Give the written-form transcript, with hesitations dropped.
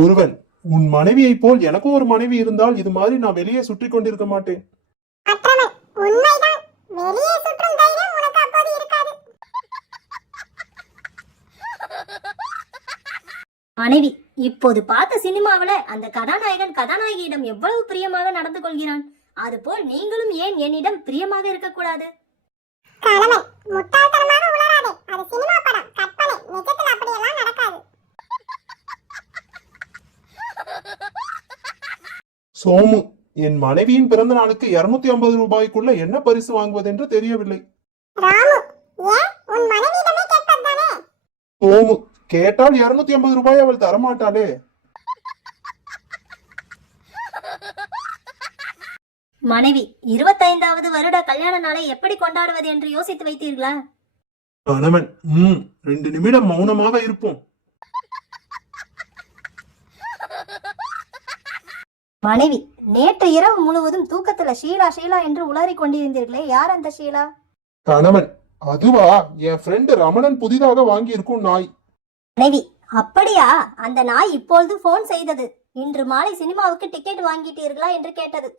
ஒருவன் உன் மனைவியை போல் எனக்கும் ஒரு மனைவி இருந்தால் இது மாதிரி நான் வெளியே சுற்றி கொண்டிருக்க மாட்டேன். மற்றவன் உண்மைதான். வெளியே சுற்றும் தைரியம் உனக்கு அப்போது இருக்காது. மனைவி, இப்போது பார்த்த சினிமாவுல அந்த கதாநாயகன் கதாநாயகியிடம் எவ்வளவு பிரியமாக நடந்து கொள்கிறான். அதுபோல் நீங்களும் ஏன் என்னிடம் பிரியமாக இருக்கக்கூடாது? கணவன், முட்டாள்தனமாக உளராதே. அது சினிமா படம், கற்பனை. நிஜத்தில் அப்படியெல்லாம் நடக்காது. சோமு, என் மனைவியின் பிறந்த நாளுக்கு 250 ரூபாய்க்குள்ள என்ன பரிசு வாங்குவதென்று தெரியவில்லை. ராமு, ஏன் உன் மனைவியிடமே கேட்பதுதானே? சோமு, கேட்டால் 250 ரூபாய் அவள் தரமாட்டாளே. மனைவி, 25வது வருட கல்யாண நாளை எப்படி கொண்டாடுவது என்று யோசித்து வைத்தீர்களா? கணவன், 2 நிமிடம் மௌனமாக இருப்போம். மனைவி, நேற்று இரவு முழுவதும் தூக்கத்துல ஷீலா ஷீலா என்று உளறி கொண்டிருந்தீர்களே, யார் அந்த ஷீலா? கணவன், அதுவா, என் ஃப்ரெண்டு ரமணன் புதிதாக வாங்கி இருக்கும் நாய். மனைவி, அப்படியா? அந்த நாய் இப்பொழுது போன் செய்தது. இன்று மாலை சினிமாவுக்கு டிக்கெட் வாங்கிட்டீர்களா என்று கேட்டது.